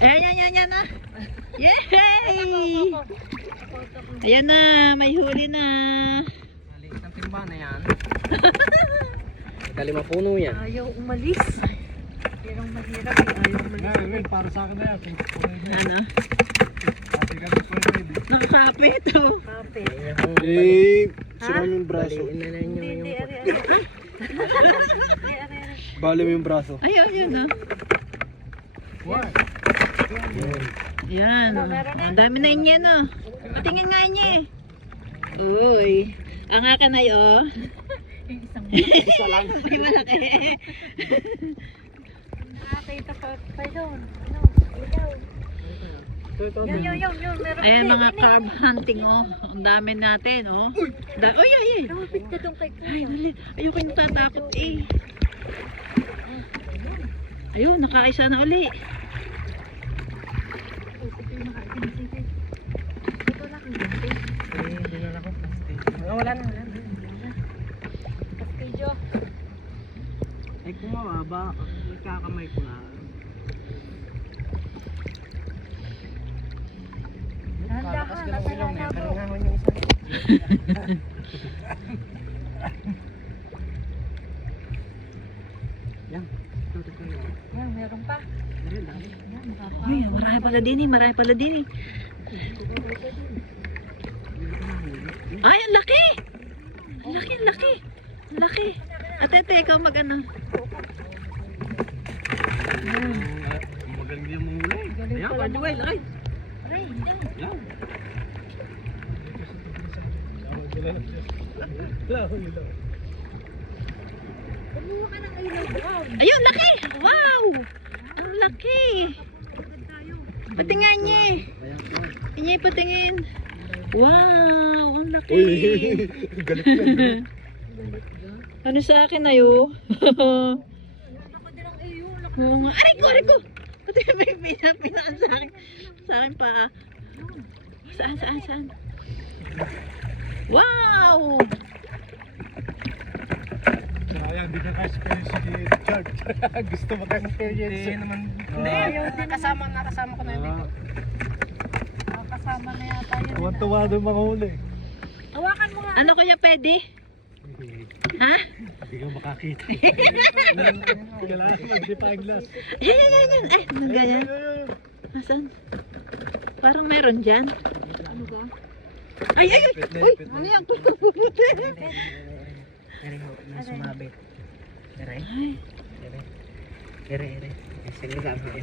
Ayan na. Yay! Ayan na, may huli na. Maliit ang timba na yan. Dali mapuno yan. Ayaw umalis. Yan ang mahirap. Ayaw umalis. Para sa akin na yan. Ano? Nakakapit oh. Kapit. Eh, sira mo yung braso. Baliin na lang Hindi, yung hindi, ari. Bali mo yung braso. Ayun oh. What? Ayan. Ang dami na inyo no. Patingin nga inyo eh. Uy. Ang ka na yun. Isa lang. Ay, malaki. Nakakita pa doon. Ano? Ikaw. Yun. Meron Ayan pa. mga carb hunting oh. Ang dami natin oh. Uy. Lumapit ka doon kay Kuya. Ayoko yung tatakot eh. Ayun, nakaisa na uli. Ito lang ang ganti. dinala ko. Wala na. Pastilyo. Ay kung mawaba, nagkakamay ko na. Dahan-dahan, nasa lalabo. Paringahan yung isa. Yan. Yan, meron pa. Yan, Ay, marami pala din eh. Ay, ang laki! Ang laki. Ate, ikaw mag-ano. Magaling yung mangulay. Ayan, paduway, lakay. Yan. Kumuha ka ng ilaw brown. Ayun, laki! Wow! Ang laki! Patingin niya. Inya patingin. Wow! Ang laki! Galit yan. Ano sa akin ayo? Ako din ang iyo. Aray ko! Pati may pinaan sa akin. Sa akin pa. Saan? Wow! Sayang, di ka ka-experience si Richard. Gusto maka-experience. Hindi naman. Hindi, nakasama ko na yun. Kasama na yata yun. Tuwan-tuwa doon mga huli. Hawakan mo nga. Ano kaya pwede? Ha? Hindi ka makakita. Kailangan mag-dipag-glass. Yan. Ay, ano ganyan? Nasaan? Parang meron dyan. Ano ba? Ay! Uy! Ano yan? Puputi! Ere, na sumabit. Ere. Ay. Ere. Sige, sabi.